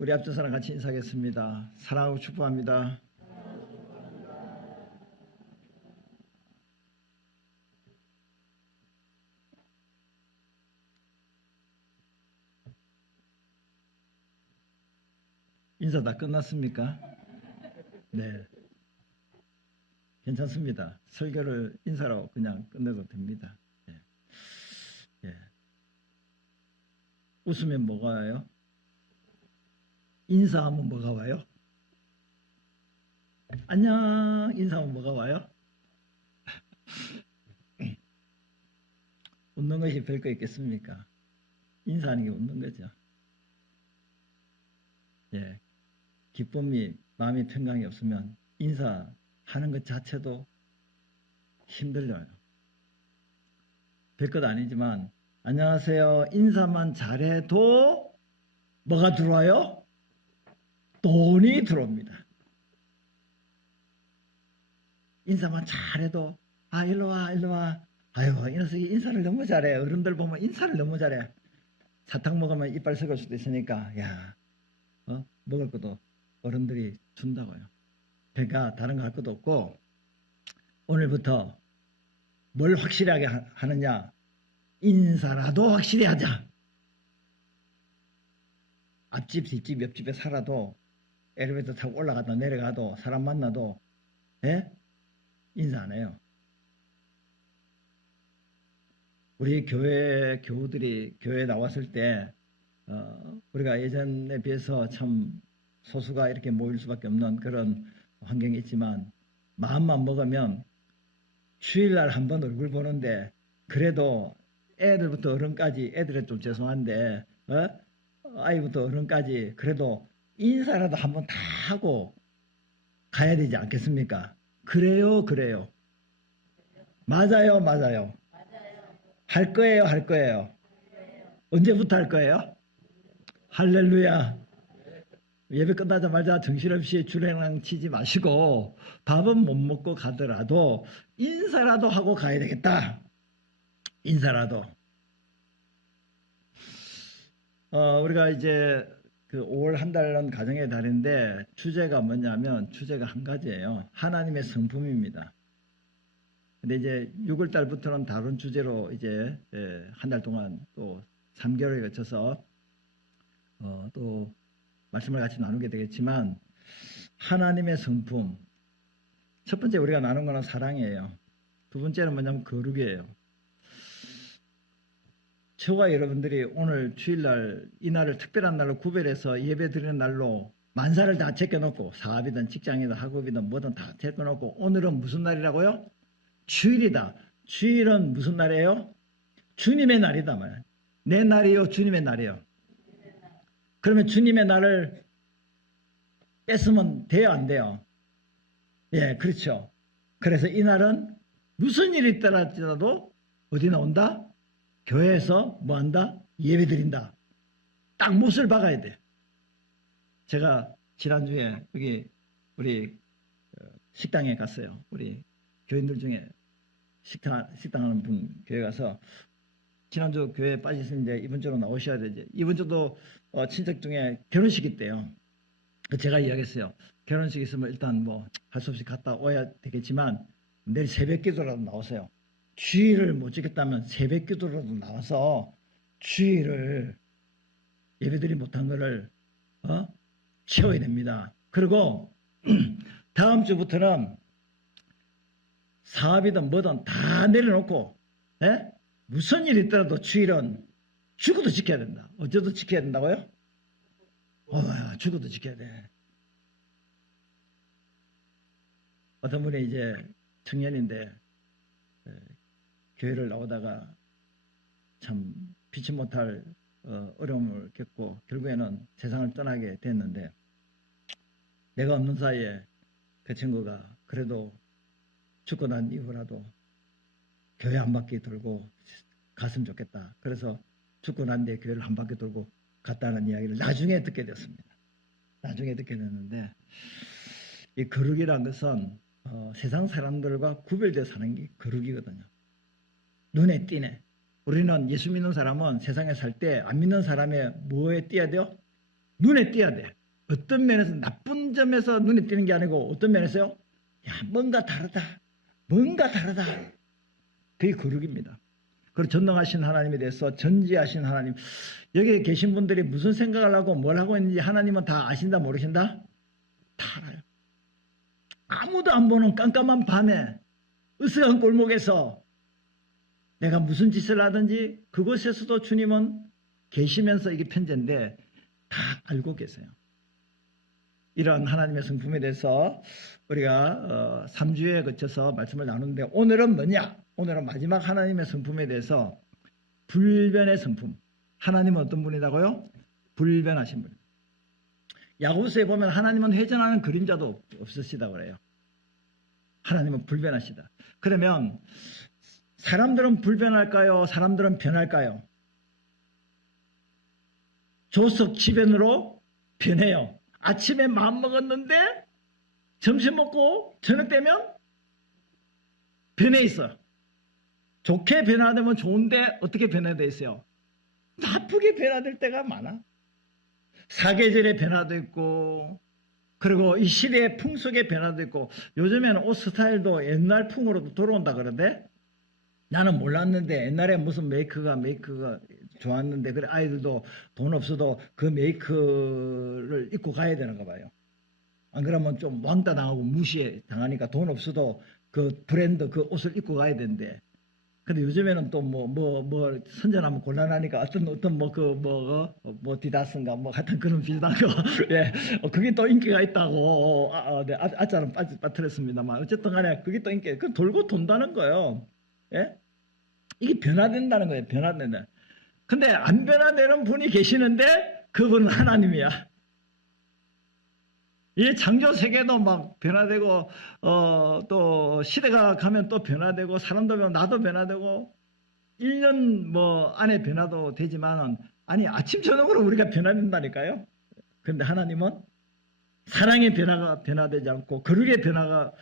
우리 앞전 사람 같이 인사하겠습니다. 사랑하고 축복합니다. 인사 다 끝났습니까? 네. 괜찮습니다. 설교를 인사로 그냥 끝내도 됩니다. 예. 예. 웃으면 뭐가 와요? 인사하면 뭐가 와요? 안녕 인사하면 뭐가 와요? 웃는 것이 별거 있겠습니까? 인사하는 게 웃는 거죠. 예. 기쁨이 마음의 평강이 없으면 인사하는 것 자체도 힘들어요. 별것 아니지만 안녕하세요 인사만 잘해도 뭐가 들어와요? 돈이 들어옵니다. 인사만 잘해도 일로와 일로와 아유 이 녀석이 인사를 너무 잘해. 어른들 보면 인사를 너무 잘해. 사탕 먹으면 이빨 썩을 수도 있으니까 야 먹을 것도 어른들이 준다고요. 그러니까 다른 거 할 것도 없고 오늘부터 뭘 확실하게 하느냐, 인사라도 확실히 하자. 앞집 뒷집 옆집에 살아도 엘리베이터 타고 올라가다 내려가도 사람 만나도 인사 안 해요. 우리 교회 교우들이 교회에 나왔을 때 우리가 예전에 비해서 참 소수가 이렇게 모일 수밖에 없는 그런 환경이 있지만 마음만 먹으면 주일날 한번 얼굴 보는데 그래도 애들부터 어른까지 애들은 좀 죄송한데 아이부터 어른까지 그래도 인사라도 한번 다 하고 가야 되지 않겠습니까? 그래요 그래요. 맞아요 맞아요. 할 거예요 할 거예요. 언제부터 할 거예요? 할렐루야. 예배 끝나자마자 정신없이 주랭랑 치지 마시고 밥은 못 먹고 가더라도 인사라도 하고 가야 되겠다. 인사라도. 우리가 이제 그 5월 한 달은 가정의 달인데 주제가 뭐냐면 주제가 한 가지예요. 하나님의 성품입니다. 근데 이제 6월 달부터는 다른 주제로 이제 한 달 동안 또 3개월에 거쳐서 또 말씀을 같이 나누게 되겠지만 하나님의 성품. 첫 번째 우리가 나눈 거는 사랑이에요. 두 번째는 뭐냐면 거룩이에요. 저와 여러분들이 오늘 주일날 이 날을 특별한 날로 구별해서 예배 드리는 날로 만사를 다 제껴놓고 사업이든 직장이든 학업이든 뭐든 다 제껴놓고 오늘은 무슨 날이라고요? 주일이다. 주일은 무슨 날이에요? 주님의 날이다 말이에요. 내 날이요 주님의 날이요. 그러면 주님의 날을 뺏으면 돼요 안 돼요? 예 그렇죠. 그래서 이 날은 무슨 일이 있더라도 어디 나온다? 교회에서 뭐한다? 예배 드린다. 딱 못을 박아야 돼. 제가 지난주에 여기 우리 식당에 갔어요. 우리 교인들 중에 식당하는 분 교회 가서 지난주 교회에 빠지셨는데 이번 주로 나오셔야 되지. 이번 주도 친척 중에 결혼식 있대요. 제가 이야기했어요. 결혼식 있으면 일단 뭐 할 수 없이 갔다 와야 되겠지만 내일 새벽 기도라도 나오세요. 주일을 못 지켰다면 새벽 기도라도 나와서 주일을 예배드리 못한 거를 채워야 됩니다. 그리고 다음 주부터는 사업이든 뭐든 다 내려놓고 무슨 일이 있더라도 주일은 죽어도 지켜야 된다. 어째도 지켜야 된다고요? 죽어도 지켜야 돼. 어떤 분이 이제 청년인데 교회를 나오다가 참 피치 못할 어려움을 겪고 결국에는 세상을 떠나게 됐는데 내가 없는 사이에 그 친구가 그래도 죽고 난 이후라도 교회 한 바퀴 돌고 갔으면 좋겠다. 그래서 죽고 난 뒤에 교회를 한 바퀴 돌고 갔다는 이야기를 나중에 듣게 됐습니다. 나중에 듣게 됐는데 이 거룩이란 것은 세상 사람들과 구별되어 사는 게 거룩이거든요. 눈에 띄네. 우리는 예수 믿는 사람은 세상에 살 때 안 믿는 사람의 뭐에 띄어야 돼요? 눈에 띄어야 돼. 어떤 면에서 나쁜 점에서 눈에 띄는 게 아니고 어떤 면에서요? 야, 뭔가 다르다. 뭔가 다르다. 그게 거룩입니다. 그리고 전능하신 하나님에 대해서 전지하신 하나님. 여기 계신 분들이 무슨 생각을 하고 뭘 하고 있는지 하나님은 다 아신다 모르신다? 다 알아요. 아무도 안 보는 깜깜한 밤에 으스한 골목에서 내가 무슨 짓을 하든지 그곳에서도 주님은 계시면서 이게 편지인데 다 알고 계세요. 이런 하나님의 성품에 대해서 우리가 3주에 거쳐서 말씀을 나누는데 오늘은 뭐냐? 오늘은 마지막 하나님의 성품에 대해서 불변의 성품. 하나님은 어떤 분이라고요? 불변하신 분. 야고보서에 보면 하나님은 회전하는 그림자도 없으시다고 그래요. 하나님은 불변하시다. 그러면 사람들은 불변할까요? 사람들은 변할까요? 조석지변으로 변해요. 아침에 마음 먹었는데 점심 먹고 저녁 되면 변해 있어. 좋게 변화되면 좋은데 어떻게 변화되어 있어요? 나쁘게 변화될 때가 많아. 사계절의 변화도 있고 그리고 이 시대의 풍속의 변화도 있고 요즘에는 옷 스타일도 옛날 풍으로 돌아온다 그러는데 나는 몰랐는데 옛날에 무슨 메이크가 좋았는데 그래 아이들도 돈 없어도 그 메이크를 입고 가야 되는가 봐요. 안 그러면 좀 왕따 당하고 무시해 당하니까 돈 없어도 그 브랜드 그 옷을 입고 가야 되는데 근데 요즘에는 또 뭐 선전하면 곤란하니까 어떤 디다스인가 뭐 같은 그런 비슷한 거 예, 그게 또 인기가 있다고 네, 아짜는 빠뜨렸습니다만 어쨌든 간에 그게 또 인기 그 돌고 돈다는 거예요. 예? 이게 변화된다는 거예요. 변화된다. 근데 안 변화되는 분이 계시는데 그분은 하나님이야. 이 창조 세계도 막 변화되고 또 시대가 가면 또 변화되고 사람도 변하고 나도 변화되고 1년 뭐 안에 변화도 되지만 아니 아침 저녁으로 우리가 변화된다니까요. 그런데 하나님은 사랑의 변화가 변화되지 않고 거룩의 변화가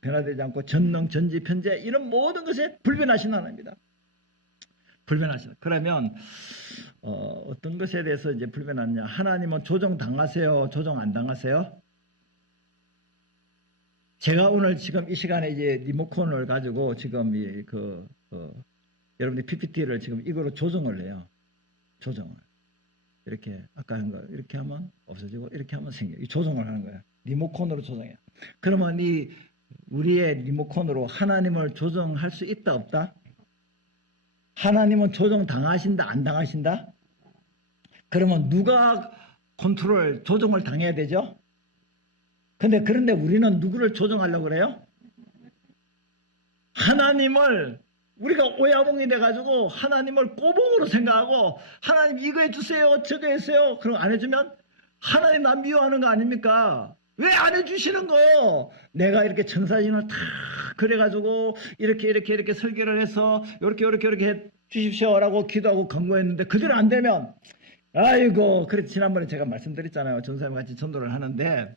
변화되지 않고 전능 전지 편재 이런 모든 것에 불변하신 하나님입니다. 불변하시다. 그러면 어떤 것에 대해서 이제 불변하느냐? 하나님은 조정 당하세요? 조정 안 당하세요? 제가 오늘 지금 이 시간에 이제 리모컨을 가지고 지금 여러분들 PPT를 지금 이거로 조정을 해요. 조정을. 이렇게 아까 한 거 이렇게 하면 없어지고 이렇게 하면 생겨요. 이 조정을 하는 거예요. 리모컨으로 조정해요. 그러면 이 우리의 리모컨으로 하나님을 조정할 수 있다 없다? 하나님은 조정 당하신다 안 당하신다? 그러면 누가 컨트롤 조정을 당해야 되죠? 그런데 우리는 누구를 조정하려고 그래요? 하나님을 우리가 오야봉이 돼가지고 하나님을 꼬봉으로 생각하고 하나님 이거 해주세요 저거 해주세요 그럼 안 해주면 하나님 나 미워하는 거 아닙니까? 왜 안 해주시는 거? 내가 이렇게 천사진을 다 그래가지고 이렇게 설계를 해서 이렇게 해 주십시오라고 기도하고 간구했는데 그대로 안 되면 아이고 그래서 지난번에 제가 말씀드렸잖아요. 전사님 같이 전도를 하는데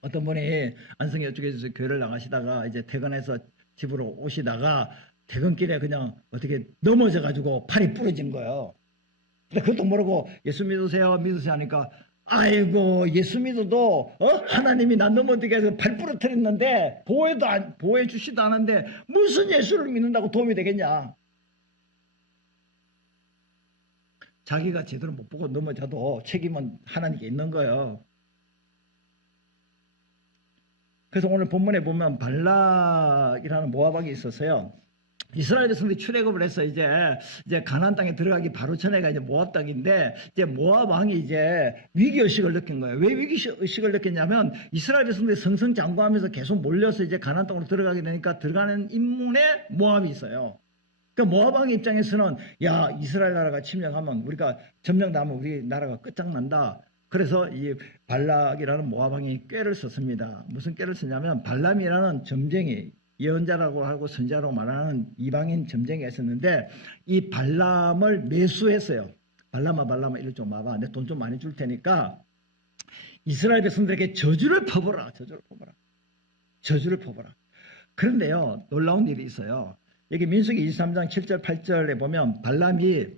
어떤 분이 안성에 이쪽에서 교회를 나가시다가 이제 퇴근해서 집으로 오시다가 퇴근길에 그냥 어떻게 넘어져가지고 팔이 부러진 거예요. 근데 그것도 모르고 예수 믿으세요 하니까 아이고 예수 믿어도 하나님이 난 넘어지게 해서 발 부러뜨렸는데 보호해 주시도 않은데 무슨 예수를 믿는다고 도움이 되겠냐. 자기가 제대로 못 보고 넘어져도 책임은 하나님께 있는 거예요. 그래서 오늘 본문에 보면 발락이라는 모압왕이 있었어요. 이스라엘 백성들이 출애굽을 해서 이제 가나안 땅에 들어가기 바로 전에가 이제 모압 땅인데 이제 모압 왕이 이제 위기 의식을 느낀 거예요. 왜 위기 의식을 느꼈냐면 이스라엘 백성들이 승승장구하면서 계속 몰려서 이제 가나안 땅으로 들어가게 되니까 들어가는 인문에 모압이 있어요. 그러니까 모압 왕의 입장에서는 야 이스라엘 나라가 침략하면 우리가 점령당하면 우리 나라가 끝장난다. 그래서 이 발락이라는 모압 왕이 꾀를 썼습니다. 무슨 꾀를 썼냐면 발람이라는 점쟁이 예언자라고 하고 선지자라고 말하는 이방인 점쟁이가 있었는데 이 발람을 매수했어요. 발람아 이리 좀 와봐. 내 돈 좀 많이 줄 테니까 이스라엘 백성들에게 저주를 퍼부어라. 저주를 퍼부어라. 그런데요 놀라운 일이 있어요. 여기 민수기 23장 7절 8절에 보면 발람이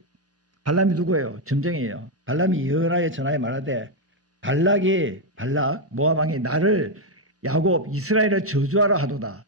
누구예요? 점쟁이에요. 발람이 여호와의 전하에 말하되 발락 모압 왕이 나를 야곱 이스라엘을 저주하라 하도다.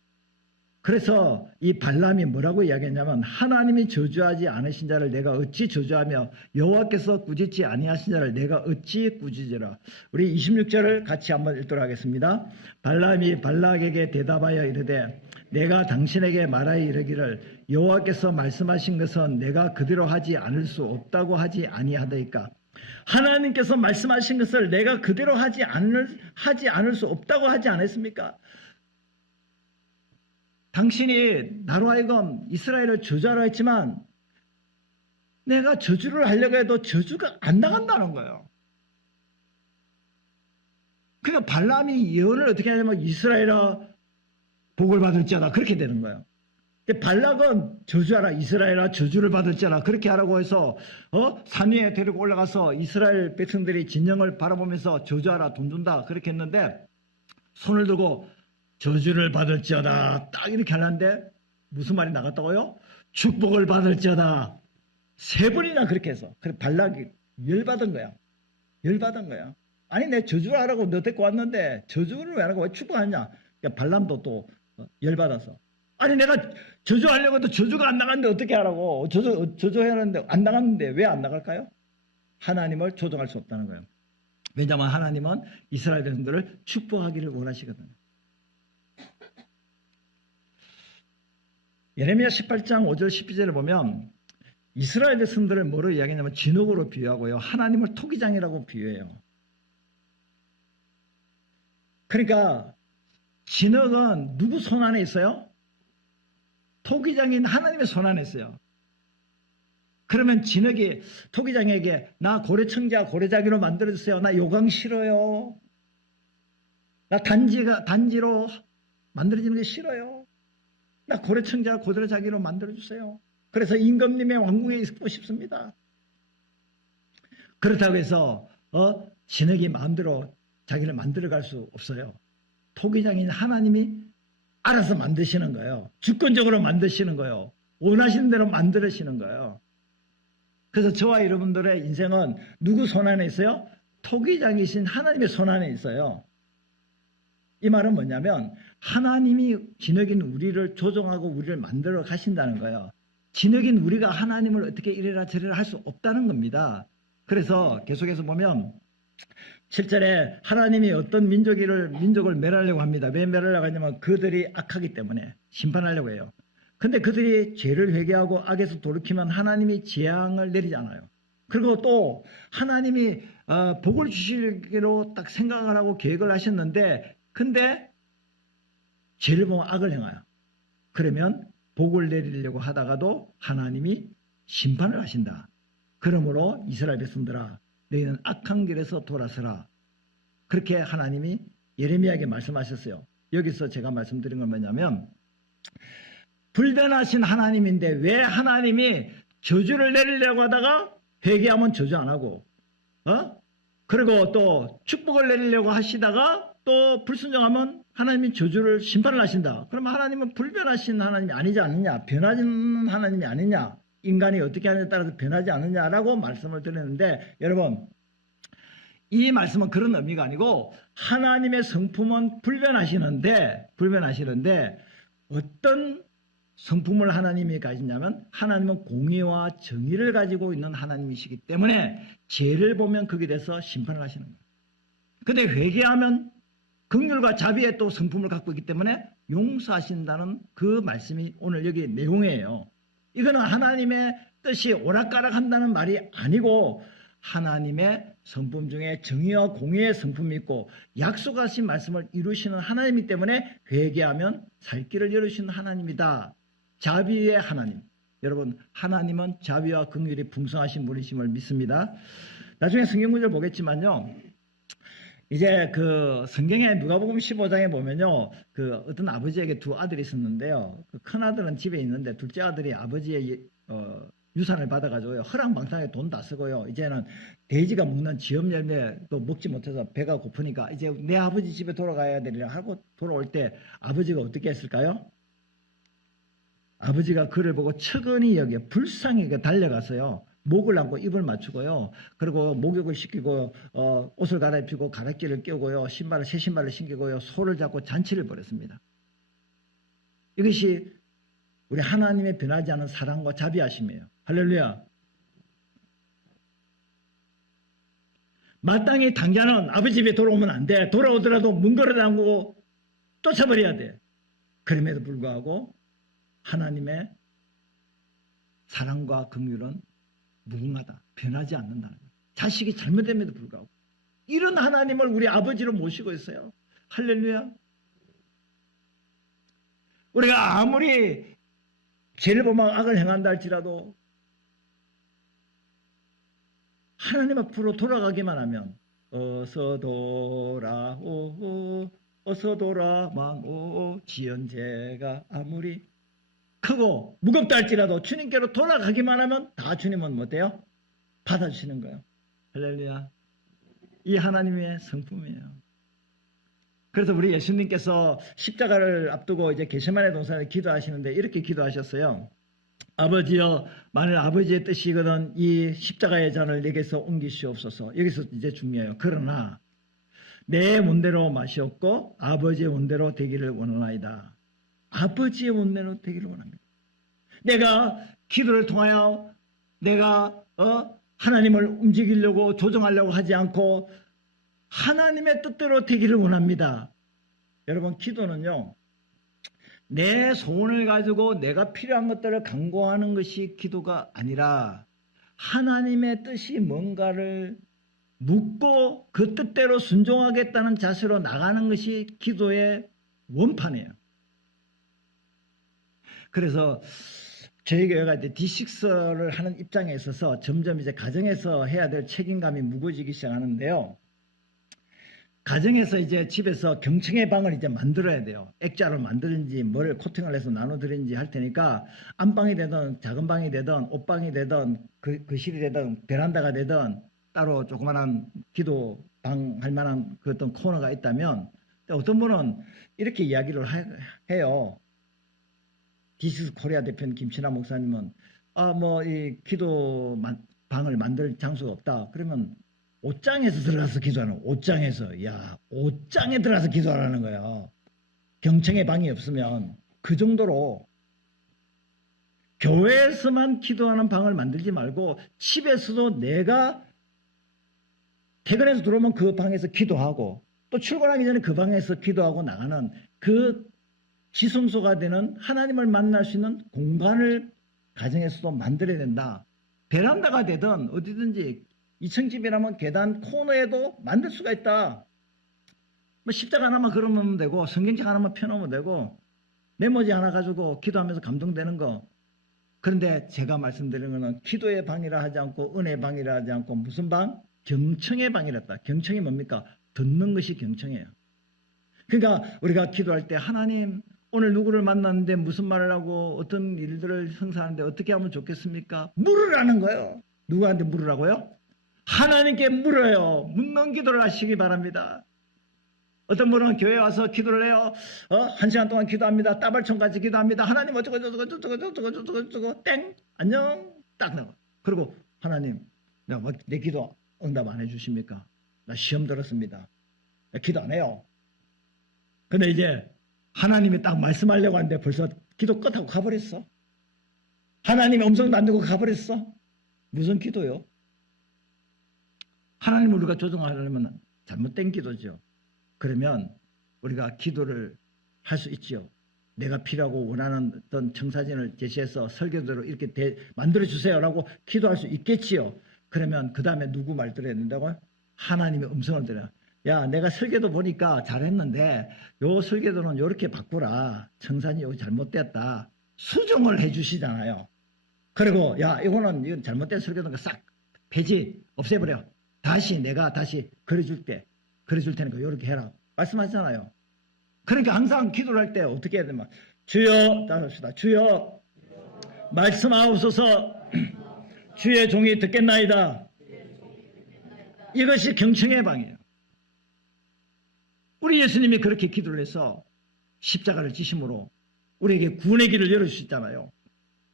그래서 이 발람이 뭐라고 이야기했냐면 하나님이 저주하지 않으신 자를 내가 어찌 저주하며 여호와께서 꾸짖지 아니하신 자를 내가 어찌 꾸짖으라. 우리 26절을 같이 한번 읽도록 하겠습니다. 발람이 발락에게 대답하여 이르되 내가 당신에게 말하여 이르기를 여호와께서 말씀하신 것은 내가 그대로 하지 않을 수 없다고 하지 아니하더이까. 하나님께서 말씀하신 것을 내가 그대로 하지 않을 수 없다고 하지 않았습니까? 당신이 나로 하여금 이스라엘을 저주하라 했지만 내가 저주를 하려고 해도 저주가 안 나간다는 거예요. 그러니까 발람이 예언을 어떻게 하냐면 이스라엘아 복을 받을지어다 그렇게 되는 거예요. 발락은 저주하라 이스라엘아 저주를 받을지어다 그렇게 하라고 해서 산 위에 데리고 올라가서 이스라엘 백성들이 진영을 바라보면서 저주하라 돈 준다 그렇게 했는데 손을 들고 저주를 받을지어다 딱 이렇게 하는데 무슨 말이 나갔다고요? 축복을 받을지어다 3번이나 그렇게 해서 그래 발락이 열받은 거야. 열받은 거야. 아니 내 저주를 하라고 너 데리고 왔는데 저주를 왜 하라고 왜 축복하냐. 그러니까 발람도 또 열받아서 아니 내가 저주하려고 해도 저주가 안 나갔는데 어떻게 하라고 저주해야 하는데 안 나갔는데 왜 안 나갈까요? 하나님을 조종할 수 없다는 거예요. 왜냐하면 하나님은 이스라엘 백성들을 축복하기를 원하시거든요. 예레미야 18장 5절 12절을 보면 이스라엘 백성들을 뭐로 이야기하냐면 진흙으로 비유하고요. 하나님을 토기장이라고 비유해요. 그러니까 진흙은 누구 손 안에 있어요? 토기장인 하나님의 손 안에 있어요. 그러면 진흙이 토기장에게 나 고래청자 고래자기로 만들어주세요. 나 요강 싫어요. 나 단지로 만들어지는 게 싫어요. 나 고래청자 고래자기로 만들어주세요. 그래서 임금님의 왕궁에 있고 싶습니다. 그렇다고 해서 진흙이 마음대로 자기를 만들어갈 수 없어요. 토기장인 하나님이 알아서 만드시는 거예요. 주권적으로 만드시는 거예요. 원하시는 대로 만들으시는 거예요. 그래서 저와 여러분들의 인생은 누구 손 안에 있어요? 토기장이신 하나님의 손 안에 있어요. 이 말은 뭐냐면 하나님이 진흙인 우리를 조종하고 우리를 만들어 가신다는 거예요. 진흙인 우리가 하나님을 어떻게 이래라 저래라 할 수 없다는 겁니다. 그래서 계속해서 보면 7절에 하나님이 어떤 민족을 멸하려고 합니다. 왜 멸하려고 하냐면 그들이 악하기 때문에 심판하려고 해요. 근데 그들이 죄를 회개하고 악에서 돌이키면 하나님이 재앙을 내리잖아요. 그리고 또 하나님이 복을 주시기로 딱 생각을 하고 계획을 하셨는데 근데 죄를 보면 악을 행해요. 그러면 복을 내리려고 하다가도 하나님이 심판을 하신다. 그러므로 이스라엘 백성들아 너희는 악한 길에서 돌아서라. 그렇게 하나님이 예레미야에게 말씀하셨어요. 여기서 제가 말씀드린 건 뭐냐면 불변하신 하나님인데 왜 하나님이 저주를 내리려고 하다가 회개하면 저주 안 하고 그리고 또 축복을 내리려고 하시다가 또 불순종하면 하나님이 저주를 심판을 하신다. 그러면 하나님은 불변하신 하나님이 아니지 않느냐. 변하는 하나님이 아니냐. 인간이 어떻게 하느냐에 따라서 변하지 않느냐라고 말씀을 드렸는데 여러분 이 말씀은 그런 의미가 아니고 하나님의 성품은 불변하시는데 어떤 성품을 하나님이 가지냐면 하나님은 공의와 정의를 가지고 있는 하나님이시기 때문에 죄를 보면 거기에 대해서 심판을 하시는 거예요. 근데 회개하면 긍휼과 자비의 또 성품을 갖고 있기 때문에 용서하신다는 그 말씀이 오늘 여기 내용이에요. 이거는 하나님의 뜻이 오락가락한다는 말이 아니고 하나님의 성품 중에 정의와 공의의 성품이 있고 약속하신 말씀을 이루시는 하나님이기 때문에 회개하면 살 길을 열으시는 하나님이다. 자비의 하나님. 여러분 하나님은 자비와 긍휼이 풍성하신 분이심을 믿습니다. 나중에 성경 구절 보겠지만요. 이제 그 성경에 누가복음 15장에 보면요. 그 어떤 아버지에게 두 아들이 있었는데요. 그 큰 아들은 집에 있는데 둘째 아들이 아버지의 유산을 받아가지고요. 허랑방탕하게 돈 다 쓰고요. 이제는 돼지가 먹는 지엄 열매도 먹지 못해서 배가 고프니까 이제 내 아버지 집에 돌아가야 되리라 하고 돌아올 때 아버지가 어떻게 했을까요? 아버지가 그를 보고 측은히 여겨 불쌍히 달려가서요. 목을 안고 입을 맞추고요. 그리고 목욕을 시키고 옷을 갈아입히고 가락지를 끼우고요. 새 신발을 신기고요. 소를 잡고 잔치를 벌였습니다. 이것이 우리 하나님의 변하지 않은 사랑과 자비하심이에요. 할렐루야. 마땅히 당자는 아버지 집에 돌아오면 안 돼. 돌아오더라도 문 걸어 잠그고 쫓아버려야 돼. 그럼에도 불구하고 하나님의 사랑과 긍휼은 무궁하다. 변하지 않는다는 거예요. 자식이 잘못됨에도 불구하고 이런 하나님을 우리 아버지로 모시고 있어요. 할렐루야. 우리가 아무리 죄를 범하고 악을 행한다 할지라도 하나님 앞으로 돌아가기만 하면 어서 돌아오 어서 돌아망오 지연죄가 아무리 크고 무겁다 할지라도 주님께로 돌아가기만 하면 다 주님은 못해요? 받아주시는 거예요. 할렐루야. 이 하나님의 성품이에요. 그래서 우리 예수님께서 십자가를 앞두고 이제 겟세마네 동산에 기도하시는데 이렇게 기도하셨어요. 아버지여, 만일 아버지의 뜻이거든 이 십자가의 잔을 내게서 옮기시옵소서. 여기서 이제 중요해요. 그러나 내 원대로 마시옵고 아버지의 원대로 되기를 원하나이다. 아버지의 원대로 되기를 원합니다. 내가 기도를 통하여 내가 하나님을 움직이려고 조정하려고 하지 않고 하나님의 뜻대로 되기를 원합니다. 여러분, 기도는요, 내 소원을 가지고 내가 필요한 것들을 간구하는 것이 기도가 아니라 하나님의 뜻이 뭔가를 묻고 그 뜻대로 순종하겠다는 자세로 나가는 것이 기도의 원판이에요. 그래서 저희 교회가 이제 D6를 하는 입장에 있어서 점점 이제 가정에서 해야 될 책임감이 무거워지기 시작하는데요. 가정에서 이제 집에서 경청의 방을 이제 만들어야 돼요. 액자로 만들든지 뭘 코팅을 해서 나눠드린지 할 테니까 안방이 되든 작은 방이 되든 옷방이 되든 거실이 되든 베란다가 되든 따로 조그만한 기도방 할 만한 그 어떤 코너가 있다면 어떤 분은 이렇게 이야기를 해요. 디시스 코리아 대표님 김신하 목사님은 이 기도 방을 만들 장소가 없다. 그러면 옷장에서 들어가서 기도하는 거예요. 옷장에 들어가서 기도하라는 거예요. 경청의 방이 없으면 그 정도로 교회에서만 기도하는 방을 만들지 말고 집에서도 내가 퇴근해서 들어오면 그 방에서 기도하고 또 출근하기 전에 그 방에서 기도하고 나가는 그 지성소가 되는 하나님을 만날 수 있는 공간을 가정에서도 만들어야 된다. 베란다가 되든 어디든지 2층 집이라면 계단 코너에도 만들 수가 있다. 십자가 하나만 걸어놓으면 되고 성경책 하나만 펴놓으면 되고 메모지 하나 가지고 기도하면서 감동되는 거. 그런데 제가 말씀드리는 것은 기도의 방이라 하지 않고 은혜의 방이라 하지 않고 무슨 방? 경청의 방이랬다. 경청이 뭡니까? 듣는 것이 경청이에요. 그러니까 우리가 기도할 때 하나님 오늘 누구를 만났는데 무슨 말을 하고 어떤 일들을 성사하는데 어떻게 하면 좋겠습니까? 물으라는 거예요. 누구한테 물으라고요? 하나님께 물어요. 묻는 기도를 하시기 바랍니다. 어떤 분은 교회에 와서 기도를 해요. 1시간 동안 기도합니다. 따발총까지 기도합니다. 하나님 어쩌고 땡 안녕 딱 나와. 그리고 하나님 내 기도 응답 안 해주십니까? 나 시험 들었습니다. 나 기도 안 해요. 근데 이제 하나님이 딱 말씀하려고 하는데 벌써 기도 끝하고 가버렸어. 하나님의 음성도 안 듣고 가버렸어. 무슨 기도요? 하나님을 우리가 조정하려면 잘못된 기도죠. 그러면 우리가 기도를 할 수 있지요. 내가 필요하고 원하는 어떤 청사진을 제시해서 설교대로 이렇게 만들어주세요라고 기도할 수 있겠지요. 그러면 그 다음에 누구 말 들어야 된다고요? 하나님의 음성을 들어요. 야, 내가 설교도 보니까 잘했는데 요 설교도는 요렇게 바꾸라. 청산이 여기 잘못됐다. 수정을 해주시잖아요. 그리고 이건 잘못된 설교도니까 싹 폐지 없애버려. 내가 다시 그려줄 테니까 요렇게 해라. 말씀하시잖아요. 그러니까 항상 기도를 할 때 어떻게 해야 되면 주여, 따라합시다. 주여, 말씀하옵소서. 주의 종이 듣겠나이다. 이것이 경청의 방이에요. 우리 예수님이 그렇게 기도를 해서 십자가를 지심으로 우리에게 구원의 길을 열어주셨잖아요.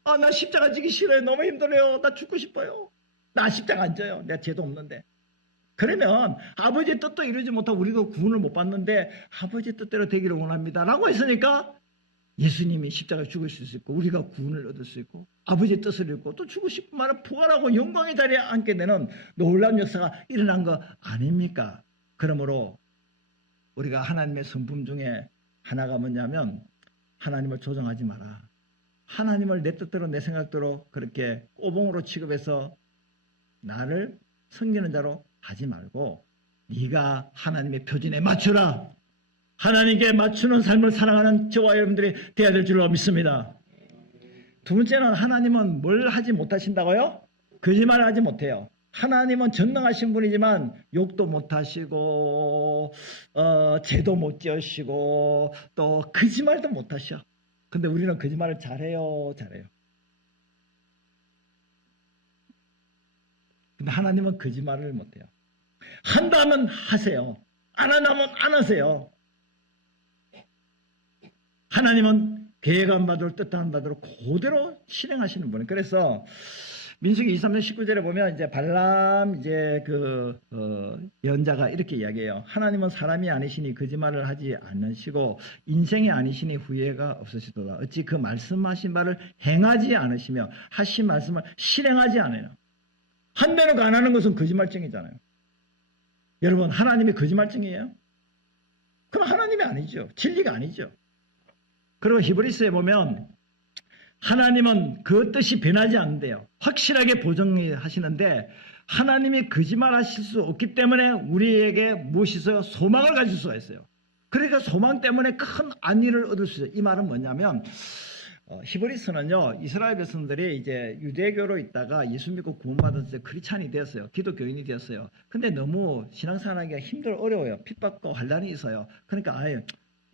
나 십자가 지기 싫어요. 너무 힘들어요. 나 죽고 싶어요. 나 십자가 안 져요. 내가 죄도 없는데. 그러면 아버지의 뜻도 이루지 못하고 우리가 구원을 못 받는데 아버지의 뜻대로 되기를 원합니다 라고 했으니까 예수님이 십자가에 죽을 수 있고 우리가 구원을 얻을 수 있고 아버지의 뜻을 읽고 또 죽으실 뿐만 부활하고 영광의 자리에 앉게 되는 놀라운 역사가 일어난 거 아닙니까? 그러므로 우리가 하나님의 성품 중에 하나가 뭐냐면 하나님을 조정하지 마라. 하나님을 내 뜻대로 내 생각대로 그렇게 꼬봉으로 취급해서 나를 섬기는 자로 하지 말고 네가 하나님의 표준에 맞추라. 하나님께 맞추는 삶을 살아가는 저와 여러분들이 되어야 될 줄로 믿습니다. 두 번째는 하나님은 뭘 하지 못하신다고요? 거짓말을 하지 못해요. 하나님은 전능하신 분이지만 욕도 못하시고 죄도 못 지으시고 또 거짓말도 못하셔. 근데 우리는 거짓말을 잘해요. 근데 하나님은 거짓말을 못해요. 한다면 하세요. 안 한다면 안 하세요. 하나님은 계획한 바대로 뜻한 바대로 그대로 실행하시는 분이에요. 그래서 민수기 23장 19절에 보면 이제 발람 이제 연자가 이렇게 이야기해요. 하나님은 사람이 아니시니 거짓말을 하지 않으시고 인생이 아니시니 후회가 없으시도다. 어찌 그 말씀하신 바를 행하지 않으시며 하신 말씀을 실행하지 않아요. 한 대로 안 하는 것은 거짓말증이잖아요. 여러분 하나님이 거짓말증이에요? 그럼 하나님이 아니죠. 진리가 아니죠. 그리고 히브리서에 보면 하나님은 그 뜻이 변하지 않는데요. 확실하게 보정하시는데 하나님이 거짓말하실 수 없기 때문에 우리에게 무엇이 있어요? 소망을 가질 수가 있어요. 그러니까 소망 때문에 큰 안위를 얻을 수 있어요. 이 말은 뭐냐면 히브리서는요. 이스라엘 백성들이 이제 유대교로 있다가 예수 믿고 구원받아서 크리스찬이 되었어요. 기독교인이 되었어요. 근데 너무 신앙생활하기가 어려워요. 핍박과 환란이 있어요. 그러니까 아예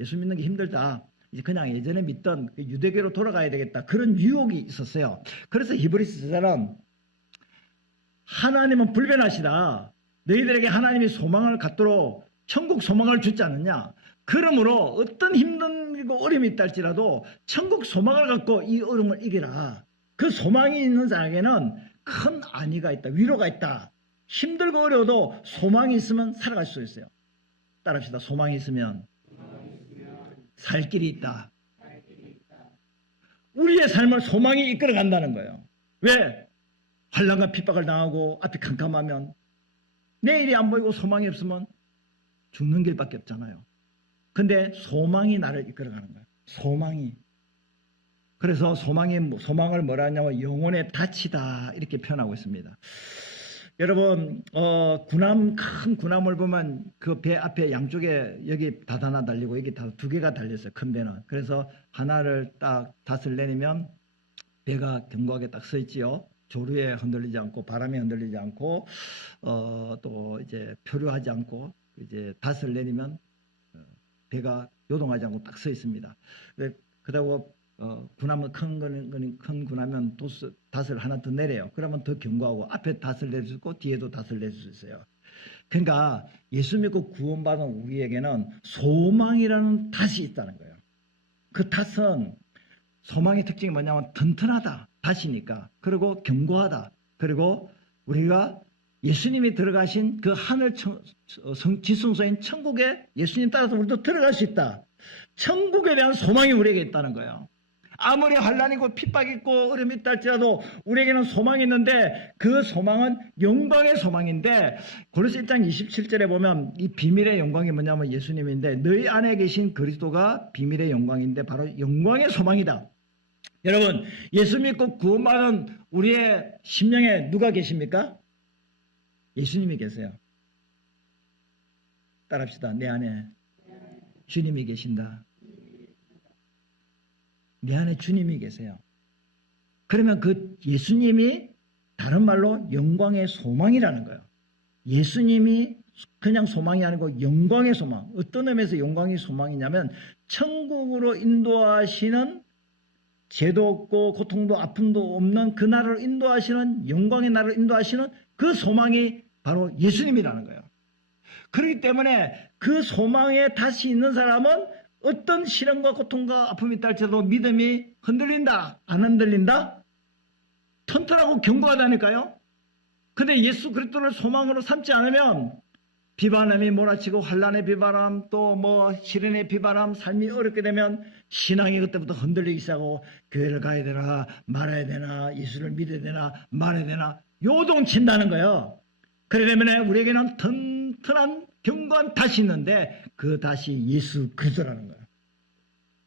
예수 믿는 게 힘들다. 이제 그냥 예전에 믿던 유대교로 돌아가야 되겠다. 그런 유혹이 있었어요. 그래서 히브리서 저자는 하나님은 불변하시다. 너희들에게 하나님이 소망을 갖도록 천국 소망을 주지 않느냐. 그러므로 어떤 힘들고 어려움이 있다 할지라도 천국 소망을 갖고 이 어려움을 이겨라. 그 소망이 있는 자에게는 큰 안위가 있다. 위로가 있다. 힘들고 어려워도 소망이 있으면 살아갈 수 있어요. 따라합시다. 소망이 있으면 살 길이 있다. 우리의 삶을 소망이 이끌어 간다는 거예요. 왜? 환난과 핍박을 당하고 앞이 캄캄하면 내일이 안 보이고 소망이 없으면 죽는 길밖에 없잖아요. 근데 소망이 나를 이끌어 가는 거예요. 소망이. 그래서 소망을 뭐라 하냐면 영혼의 닻이다 이렇게 표현하고 있습니다. 여러분 큰 군함을 보면 그 배 앞에 양쪽에 여기 하나 달리고 여기 두 개가 달렸어요. 큰 배는. 그래서 하나를 딱 닷을 내리면 배가 견고하게 딱 서 있지요. 조류에 흔들리지 않고 바람에 흔들리지 않고 또 이제 표류하지 않고 이제 닷을 내리면 배가 요동하지 않고 딱 서 있습니다. 그러고 군함은 큰 군하면 닷을 하나 더 내려요. 그러면 더 견고하고 앞에 닷을 내릴 수 있고 뒤에도 닷을 내릴 수 있어요. 그러니까 예수 믿고 구원받은 우리에게는 소망이라는 닷이 있다는 거예요. 그 닷은 소망의 특징이 뭐냐면 튼튼하다. 닷이니까. 그리고 견고하다. 그리고 우리가 예수님이 들어가신 그 하늘 지성소인 천국에 예수님 따라서 우리도 들어갈 수 있다. 천국에 대한 소망이 우리에게 있다는 거예요. 아무리 환난이고 핍박이 있고 어려움이 있다 할지라도 우리에게는 소망이 있는데 그 소망은 영광의 소망인데 고린도서 1장 27절에 보면 이 비밀의 영광이 뭐냐면 예수님인데 너희 안에 계신 그리스도가 비밀의 영광인데 바로 영광의 소망이다. 여러분 예수 믿고 구원받은 우리의 심령에 누가 계십니까? 예수님이 계세요. 따라합시다. 내 안에 주님이 계신다. 내 안에 주님이 계세요. 그러면 그 예수님이 다른 말로 영광의 소망이라는 거예요. 예수님이 그냥 소망이 아니고 영광의 소망. 어떤 의미에서 영광의 소망이냐면 천국으로 인도하시는 죄도 없고 고통도 아픔도 없는 그 나라를 인도하시는 영광의 나라를 인도하시는 그 소망이 바로 예수님이라는 거예요. 그렇기 때문에 그 소망에 다시 있는 사람은 어떤 시련과 고통과 아픔이 있다 할지라도 믿음이 흔들린다? 안 흔들린다? 튼튼하고 견고하다니까요. 근데 예수 그리스도를 소망으로 삼지 않으면 비바람이 몰아치고 환란의 비바람 또 뭐 시련의 비바람 삶이 어렵게 되면 신앙이 그때부터 흔들리기 시작하고 교회를 가야 되나 말아야 되나 예수를 믿어야 되나 말아야 되나 요동친다는 거예요. 그러기 때문에 우리에게는 튼튼한 견고한 닷이 있는데 그 닷이 예수 그리스도라는 거예요.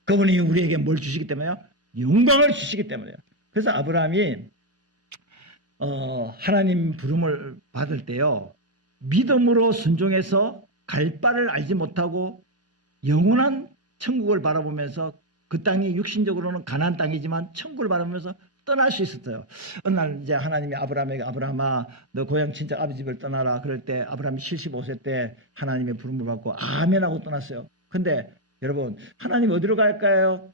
그분이 우리에게 뭘 주시기 때문에요? 영광을 주시기 때문에요. 그래서 아브라함이 하나님 부름을 받을 때요. 믿음으로 순종해서 갈 바를 알지 못하고 영원한 천국을 바라보면서 그 땅이 육신적으로는 가나안 땅이지만 천국을 바라보면서 떠날 수 있었어요. 어느 날 이제 하나님이 아브라함에게 아브라함아 너 고향 친척 아버지 집을 떠나라. 그럴 때 아브라함이 75세 때 하나님의 부름을 받고 아멘하고 떠났어요. 근데 여러분 하나님 어디로 갈까요?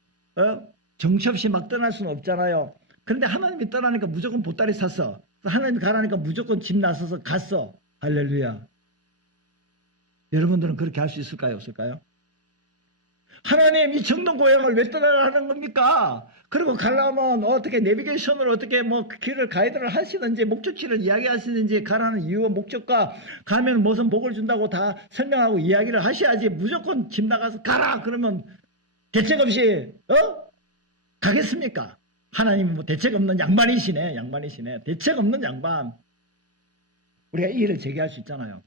정처 없이 막 떠날 수는 없잖아요. 그런데 하나님이 떠나니까 무조건 보따리 샀어. 하나님이 가라니까 무조건 집 나서서 갔어. 할렐루야. 여러분들은 그렇게 할 수 있을까요? 없을까요? 하나님 이 정동 고향을 왜 떠나라 하는 겁니까? 그리고 가려면 어떻게 내비게이션으로 어떻게 뭐 길을 가이드를 하시든지 목적지를 이야기하시든지 가라는 이유와 목적과 가면 무슨 복을 준다고 다 설명하고 이야기를 하셔야지 무조건 집 나가서 가라 그러면 대책 없이 가겠습니까? 하나님은 뭐 대책 없는 양반이시네. 대책 없는 양반. 우리가 이 일을 제기할 수 있잖아요.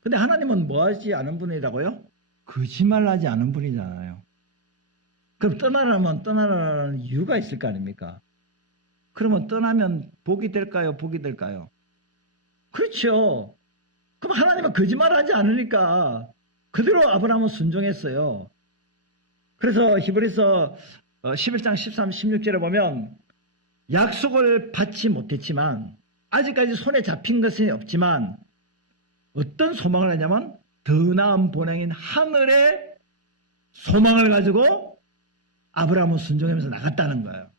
근데 하나님은 뭐 하지 않은 분이라고요? 거짓말하지 않은 분이잖아요. 그럼 떠나라면 떠나라는 이유가 있을 거 아닙니까? 그러면 떠나면 복이 될까요? 복이 될까요? 그렇죠. 그럼 하나님은 거짓말하지 않으니까 그대로 아브라함은 순종했어요. 그래서 히브리서 11장 13, 16절에 보면 약속을 받지 못했지만 아직까지 손에 잡힌 것은 없지만 어떤 소망을 하냐면 더 나은 본향인 하늘의 소망을 가지고 아브라함은 순종하면서 나갔다는 거예요.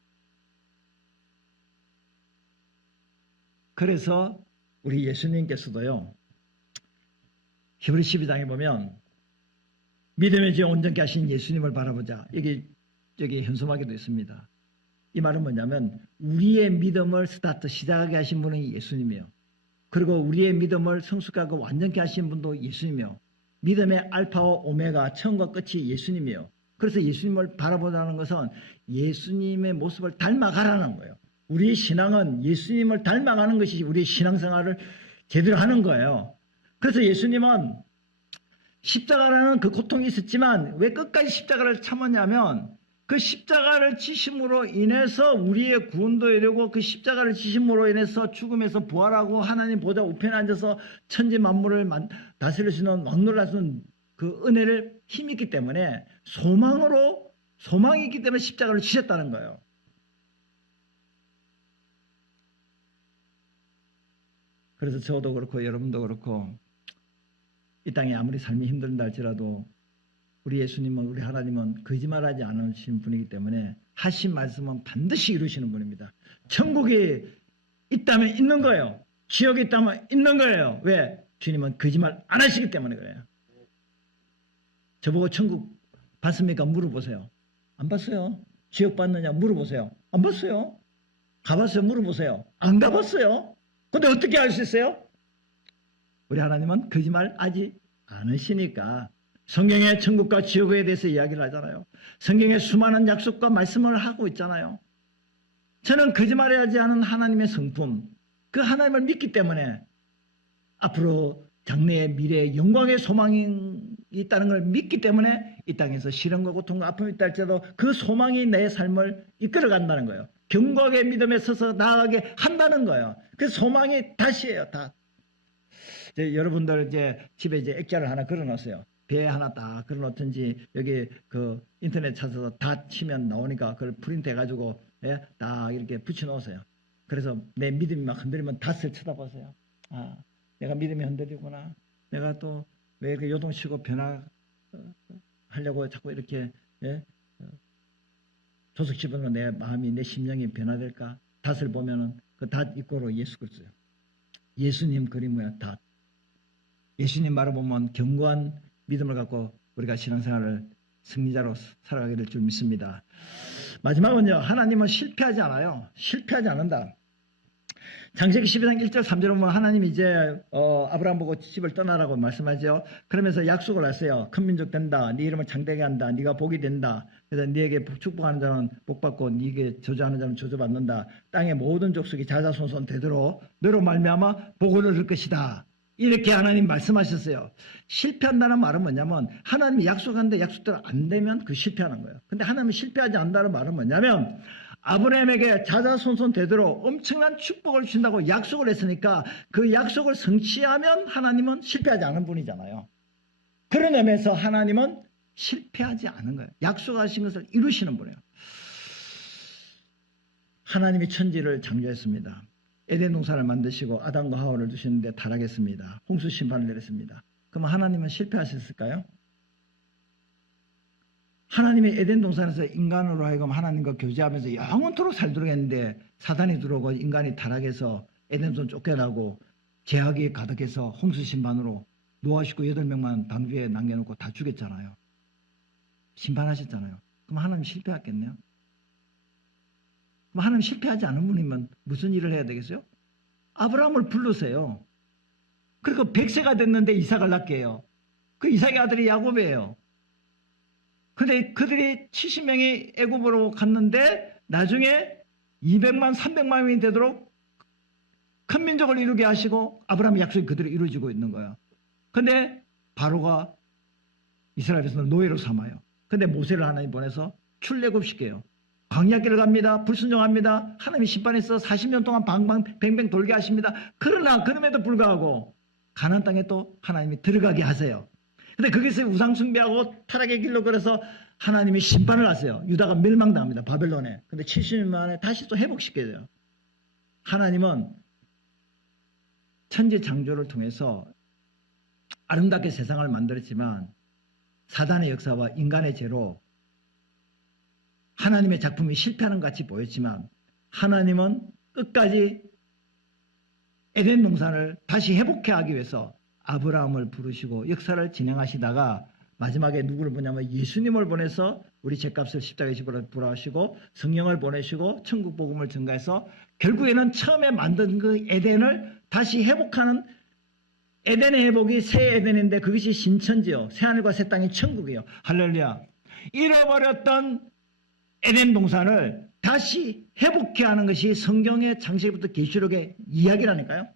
그래서 우리 예수님께서도요. 히브리 12장에 보면 믿음의 지 온전케 하신 예수님을 바라보자. 여기 현수막에도 있습니다. 이 말은 뭐냐면 우리의 믿음을 시작하게 하신 분은 예수님이에요. 그리고 우리의 믿음을 성숙하고 완전케 하신 분도 예수님이에요. 믿음의 알파와 오메가 처음과 끝이 예수님이에요. 그래서 예수님을 바라보자는 것은 예수님의 모습을 닮아가라는 거예요. 우리의 신앙은 예수님을 닮아가는 것이 우리의 신앙생활을 제대로 하는 거예요. 그래서 예수님은 십자가라는 그 고통이 있었지만 왜 끝까지 십자가를 참았냐면 그 십자가를 지심으로 인해서 우리의 구원도 이루고 그 십자가를 지심으로 인해서 죽음에서 부활하고 하나님 보좌 우편에 앉아서 천지 만물을 다스리시는 왕노를 하시는 그 은혜를 힘있기 때문에 소망이 있기 때문에 십자가를 지셨다는 거예요. 그래서 저도 그렇고 여러분도 그렇고 이 땅에 아무리 삶이 힘들다 할지라도 우리 예수님은 우리 하나님은 거짓말하지 않으신 분이기 때문에 하신 말씀은 반드시 이루시는 분입니다. 천국이 있다면 있는 거예요. 지옥이 있다면 있는 거예요. 왜? 주님은 거짓말 안 하시기 때문에 그래요. 저보고 천국 봤습니까? 물어보세요. 안 봤어요. 지옥 봤느냐? 물어보세요. 안 봤어요. 가봤어요? 물어보세요. 안 가봤어요. 근데 어떻게 알 수 있어요? 우리 하나님은 거짓말 하지 않으시니까. 성경에 천국과 지옥에 대해서 이야기를 하잖아요. 성경에 수많은 약속과 말씀을 하고 있잖아요. 저는 거짓말하지 않은 하나님의 성품, 그 하나님을 믿기 때문에 앞으로 장래의 미래의 영광의 소망이 있다는 걸 믿기 때문에 이 땅에서 시련과 고통과 아픔이 있다 할지라도 그 소망이 내 삶을 이끌어 간다는 거예요. 견고하게 믿음에 서서 나아가게 한다는 거예요. 그 소망이 닷이에요. 닷. 여러분들 집에 액자를 하나 걸어놓으세요. 배 하나 딱 걸어놓든지 여기 그 인터넷 찾아서 닷 치면 나오니까 그걸 프린트 해가지고 딱 이렇게 붙여놓으세요. 그래서 내 믿음이 막 흔들리면 닷을 쳐다보세요. 아, 내가 믿음이 흔들리구나. 내가 또 왜 이렇게 요동치고 변화하려고 자꾸 이렇게 조석 집어넣어 내 마음이 내 심령이 변화될까? 닷을 보면은 그 닷 이꼬로 예수 그리스도예요. 예수님 그림이야 닷. 예수님 말을 보면 견고한 믿음을 갖고 우리가 신앙생활을 승리자로 살아가게 될 줄 믿습니다. 마지막은요. 하나님은 실패하지 않아요. 실패하지 않는다. 창세기 12장 1절 3절 보면 하나님이 이제 아브라함 보고 집을 떠나라고 말씀하죠. 그러면서 약속을 하세요. 큰 민족 된다. 네 이름을 창대하게 한다. 네가 복이 된다. 그래서 네에게 축복하는 자는 복받고 네게 저주하는 자는 저주받는다. 땅의 모든 족속이 자자손손 되도록 너로 말미암아 복을 얻을 것이다. 이렇게 하나님 말씀하셨어요. 실패한다는 말은 뭐냐면 하나님이 약속하는데 약속대로 안 되면 그 실패하는 거예요. 근데 하나님이 실패하지 않는다는 말은 뭐냐면 아브라함에게 자자손손 되도록 엄청난 축복을 주신다고 약속을 했으니까 그 약속을 성취하면 하나님은 실패하지 않은 분이잖아요. 그런 의미에서 하나님은 실패하지 않은 거예요. 약속하신 것을 이루시는 분이에요. 하나님이 천지를 창조했습니다. 에덴 동산을 만드시고 아담과 하와를 두시는데 타락했습니다. 홍수 심판을 내렸습니다. 그럼 하나님은 실패하셨을까요? 하나님이 에덴 동산에서 인간으로 하여금 하나님과 교제하면서 영원토록 살도록 했는데 사단이 들어오고 인간이 타락해서 에덴 동산 쫓겨나고 죄악이 가득해서 홍수 심판으로 노아 식구 8명만 방주에 남겨놓고 다 죽였잖아요. 심판하셨잖아요. 그럼 하나님 실패했겠네요? 그럼 하나님 실패하지 않은 분이면 무슨 일을 해야 되겠어요? 아브라함을 불러세요. 그리고 100세가 됐는데 이삭을 낳게 해요. 그 이삭의 아들이 야곱이에요. 근데 그들이 70명이 애굽으로 갔는데 나중에 200만 300만이 되도록 큰 민족을 이루게 하시고 아브라함의 약속이 그대로 이루어지고 있는 거예요. 근데 바로가 이스라엘 백성을 노예로 삼아요. 근데 모세를 하나님 보내서 출애굽시켜요. 광야길을 갑니다. 불순종합니다. 하나님이 심판해서 40년 동안 방방뱅뱅 돌게 하십니다. 그러나 그럼에도 불구하고 가나안 땅에 또 하나님이 들어가게 하세요. 근데 거기서 우상 숭배하고 타락의 길로 걸어서 하나님이 심판을 하세요. 유다가 멸망당합니다. 바벨론에. 근데 70년 만에 다시 또 회복시켜줘요. 하나님은 천지 창조를 통해서 아름답게 세상을 만들었지만 사단의 역사와 인간의 죄로 하나님의 작품이 실패하는 것 같이 보였지만 하나님은 끝까지 에덴 동산을 다시 회복해 하기 위해서 아브라함을 부르시고 역사를 진행하시다가 마지막에 누구를 보냐면 예수님을 보내서 우리 죄값을 십자가에 지불어 부하시고 성령을 보내시고 천국 복음을 증가해서 결국에는 처음에 만든 그 에덴을 다시 회복하는 에덴의 회복이 새 에덴인데 그것이 신천지요. 새하늘과 새 땅이 천국이에요. 할렐루야. 잃어버렸던 에덴 동산을 다시 회복해 하는 것이 성경의 창세기부터 계시록의 이야기라니까요.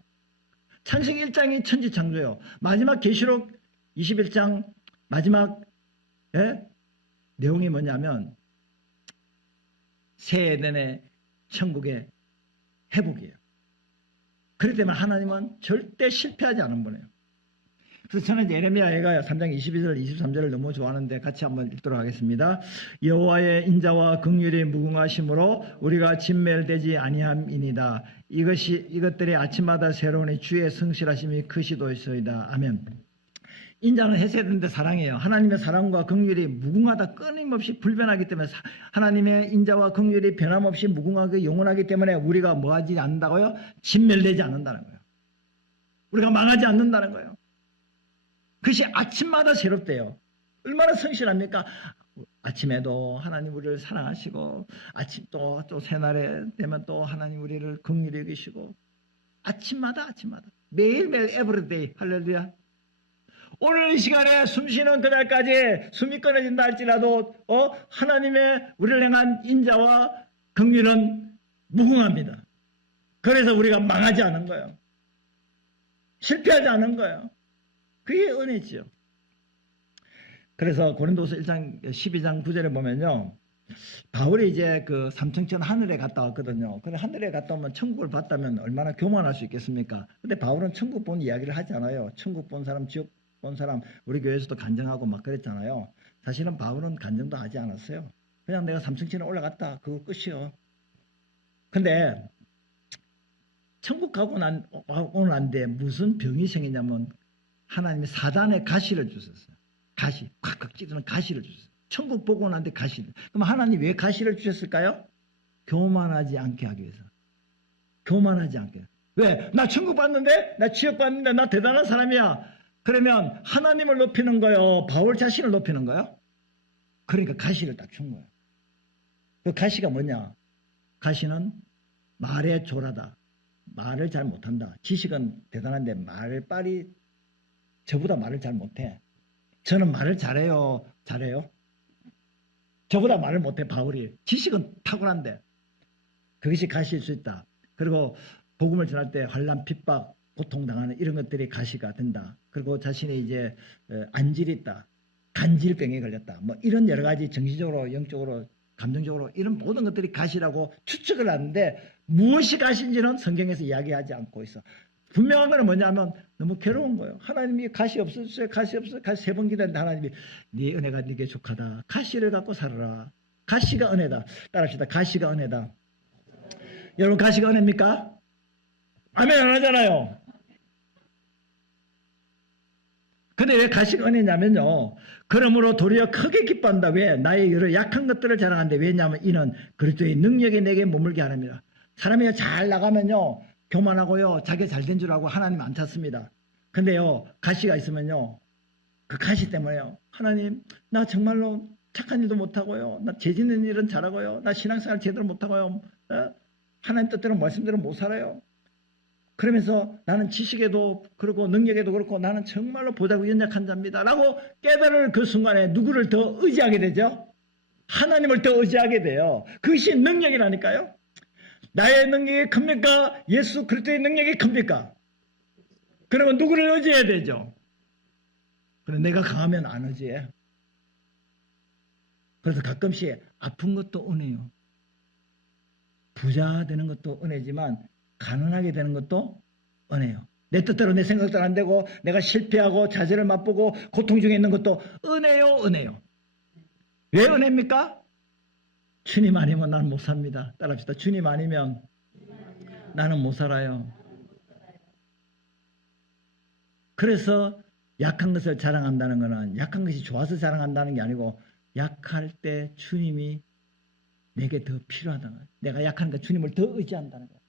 창세기 1장이 천지 창조예요. 마지막 계시록 21장 마지막 내용이 뭐냐면 새 에덴의 천국의 회복이에요. 그렇기 때문에 하나님은 절대 실패하지 않은 분이에요. 그래서 저는 예레미야가 3장 22절 23절을 너무 좋아하는데 같이 한번 읽도록 하겠습니다. 여호와의 인자와 긍휼이 무궁하심으로 우리가 진멸되지 아니함이니이다. 이것들이 아침마다 새로우니 주의 성실하심이 크시도이소이다. 아멘. 인자는 해세되는데 사랑이에요. 하나님의 사랑과 긍휼이 무궁하다, 끊임없이 불변하기 때문에 하나님의 인자와 긍휼이 변함없이 무궁하게 영원하기 때문에 우리가 뭐하지 않는다고요? 진멸되지 않는다는 거예요. 우리가 망하지 않는다는 거예요. 그것이 아침마다 새롭대요. 얼마나 성실합니까? 아침에도 하나님 우리를 사랑하시고 아침 또 새날에 되면 또 하나님 우리를 긍휼히 여기시고 아침마다 매일매일 에브리데이. 할렐루야. 오늘 이 시간에 숨쉬는 그날까지 숨이 끊어진다 할지라도 하나님의 우리를 향한 인자와 긍휼은 무궁합니다. 그래서 우리가 망하지 않은 거예요. 실패하지 않은 거예요. 그게 은혜지요. 그래서 고린도서 1장 12장 9절에 보면요. 바울이 이제 그 삼층천 하늘에 갔다 왔거든요. 근데 하늘에 갔다 오면 천국을 봤다면 얼마나 교만할 수 있겠습니까? 근데 바울은 천국 본 이야기를 하지 않아요. 천국 본 사람, 지옥 본 사람, 우리 교회에서도 간증하고 막 그랬잖아요. 사실은 바울은 간증도 하지 않았어요. 그냥 내가 삼층천에 올라갔다. 그거 끝이요. 근데 천국 가고 난 뒤에 무슨 병이 생기냐면 하나님이 사단의 가시를 주셨어요. 가시, 콱콱 찌르는 가시를 주셨어요. 천국 보고 난 뒤에 가시를. 그럼 하나님 왜 가시를 주셨을까요? 교만하지 않게 하기 위해서. 교만하지 않게. 왜? 나 천국 봤는데? 나 지옥 봤는데? 나 대단한 사람이야. 그러면 하나님을 높이는 거요? 바울 자신을 높이는 거요? 그러니까 가시를 딱 준 거예요. 그 가시가 뭐냐? 가시는 말에 조라다. 말을 잘 못한다. 지식은 대단한데 말빨이 저보다 말을 잘 못해. 저는 말을 잘해요. 잘해요? 저보다 말을 못해 바울이. 지식은 탁월한데 그것이 가시일 수 있다. 그리고 복음을 전할 때 환난, 핍박, 고통당하는 이런 것들이 가시가 된다. 그리고 자신이 이제 안질이 있다. 간질병에 걸렸다. 뭐 이런 여러 가지 정신적으로, 영적으로, 감정적으로 이런 모든 것들이 가시라고 추측을 하는데 무엇이 가시인지는 성경에서 이야기하지 않고 있어. 분명한 건 뭐냐면 너무 괴로운 거예요. 하나님이 가시 없으세요. 가시 없어요. 가시 3번 기도했는데 하나님이 네 은혜가 네게 족하다. 가시를 갖고 살아라. 가시가 은혜다. 따라합시다. 가시가 은혜다. 여러분 가시가 은혜입니까? 아멘 안 하잖아요. 근데 왜 가시가 은혜냐면요. 그러므로 도리어 크게 기뻐한다. 왜? 나의 여러 약한 것들을 자랑하는데 왜냐하면 이는 그리스도의 능력이 내게 머물게 하랍니다. 사람이 잘 나가면요. 교만하고요. 자기가 잘된 줄 알고 하나님 안 찾습니다. 근데요. 가시가 있으면요. 그 가시 때문에요. 하나님 나 정말로 착한 일도 못하고요. 나 죄짓는 일은 잘하고요. 나 신앙생활 제대로 못하고요. 하나님 뜻대로 말씀대로 못 살아요. 그러면서 나는 지식에도 그렇고 능력에도 그렇고 나는 정말로 보자고 연약한 자입니다. 라고 깨달을 그 순간에 누구를 더 의지하게 되죠? 하나님을 더 의지하게 돼요. 그것이 능력이라니까요. 나의 능력이 큽니까? 예수 그리스도의 능력이 큽니까? 그러면 누구를 의지해야 되죠? 그럼 내가 강하면 안 의지해. 그래서 가끔씩 아픈 것도 은혜요. 부자 되는 것도 은혜지만 가난하게 되는 것도 은혜요. 내 뜻대로 내 생각대로 안 되고 내가 실패하고 좌절을 맛보고 고통 중에 있는 것도 은혜요. 은혜요. 왜 은혜입니까? 주님 아니면 나는 못 삽니다. 따라합시다. 주님 아니면 나는 못 살아요. 그래서 약한 것을 자랑한다는 것은 약한 것이 좋아서 자랑한다는 게 아니고 약할 때 주님이 내게 더 필요하다는 거예요. 내가 약하니까 주님을 더 의지한다는 거예요.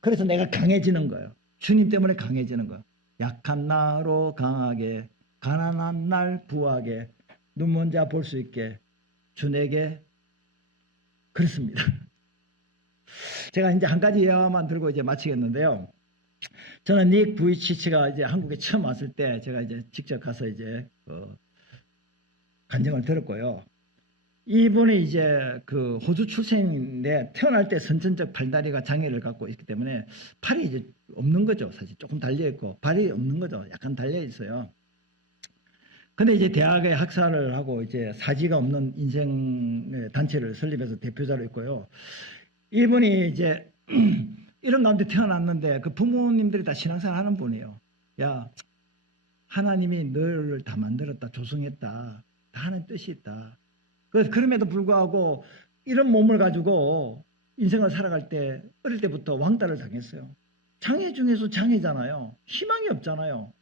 그래서 내가 강해지는 거예요. 주님 때문에 강해지는 거예요. 약한 나로 강하게, 가난한 날 부하게, 눈먼 자 볼 수 있게 주 내게 그렇습니다. 제가 이제 한 가지 예화만 들고 이제 마치겠는데요. 저는 닉 부이치치가 이제 한국에 처음 왔을 때 제가 이제 직접 가서 이제 간증을 들었고요. 이분이 이제 그 호주 출생인데 태어날 때 선천적 팔다리가 장애를 갖고 있기 때문에 팔이 이제 없는 거죠. 사실 조금 달려 있고 발이 없는 거죠. 약간 달려 있어요. 근데 이제 대학에 학사를 하고 이제 사지가 없는 인생 단체를 설립해서 대표자로 있고요. 이분이 이제 이런 가운데 태어났는데 그 부모님들이 다 신앙생활 하는 분이에요. 야, 하나님이 너를 다 만들었다, 조성했다. 다 하는 뜻이 있다. 그럼에도 불구하고 이런 몸을 가지고 인생을 살아갈 때 어릴 때부터 왕따를 당했어요. 장애 중에서 장애잖아요. 희망이 없잖아요.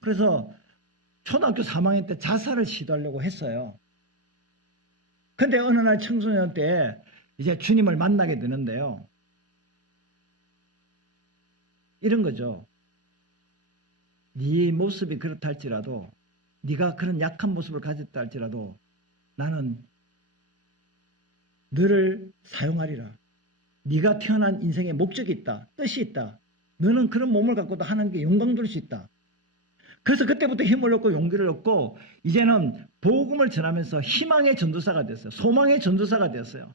그래서 초등학교 3학년 때 자살을 시도하려고 했어요. 근데 어느 날 청소년 때 이제 주님을 만나게 되는데요. 이런 거죠. 네 모습이 그렇다 할지라도 네가 그런 약한 모습을 가졌다 할지라도 나는 너를 사용하리라. 네가 태어난 인생에 목적이 있다. 뜻이 있다. 너는 그런 몸을 갖고도 하나님께 영광 줄 수 있다. 그래서 그때부터 힘을 얻고 용기를 얻고 이제는 복음을 전하면서 희망의 전도사가 됐어요. 소망의 전도사가 되었어요.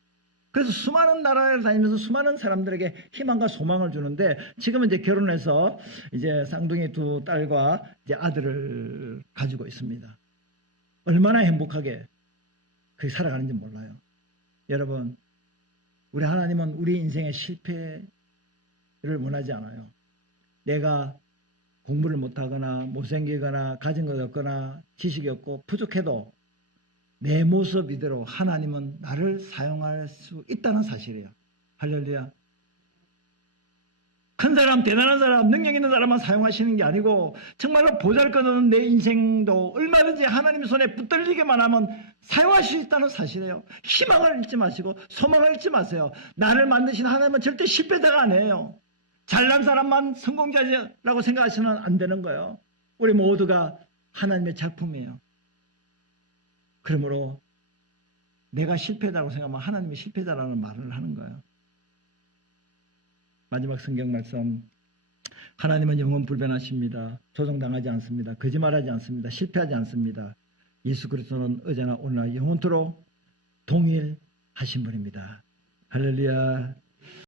그래서 수많은 나라를 다니면서 수많은 사람들에게 희망과 소망을 주는데 지금은 이제 결혼해서 이제 쌍둥이 2 딸과 이제 아들을 가지고 있습니다. 얼마나 행복하게 그렇게 살아가는지 몰라요. 여러분, 우리 하나님은 우리 인생의 실패를 원하지 않아요. 내가 공부를 못하거나 못생기거나 가진 것 없거나 지식이 없고 부족해도 내 모습 이대로 하나님은 나를 사용할 수 있다는 사실이에요. 할렐루야. 큰 사람, 대단한 사람, 능력 있는 사람만 사용하시는 게 아니고 정말로 보잘것없는 내 인생도 얼마든지 하나님 손에 붙들리게만 하면 사용하실 수 있다는 사실이에요. 희망을 잃지 마시고 소망을 잃지 마세요. 나를 만드신 하나님은 절대 실패자가 아니에요. 잘난 사람만 성공자라고 생각하시면 안 되는 거예요. 우리 모두가 하나님의 작품이에요. 그러므로 내가 실패자라고 생각하면 하나님이 실패자라는 말을 하는 거예요. 마지막 성경 말씀. 하나님은 영원 불변하십니다. 조종당하지 않습니다. 거짓말하지 않습니다. 실패하지 않습니다. 예수 그리스도는 어제나 오늘나 영원토록 동일하신 분입니다. 할렐루야.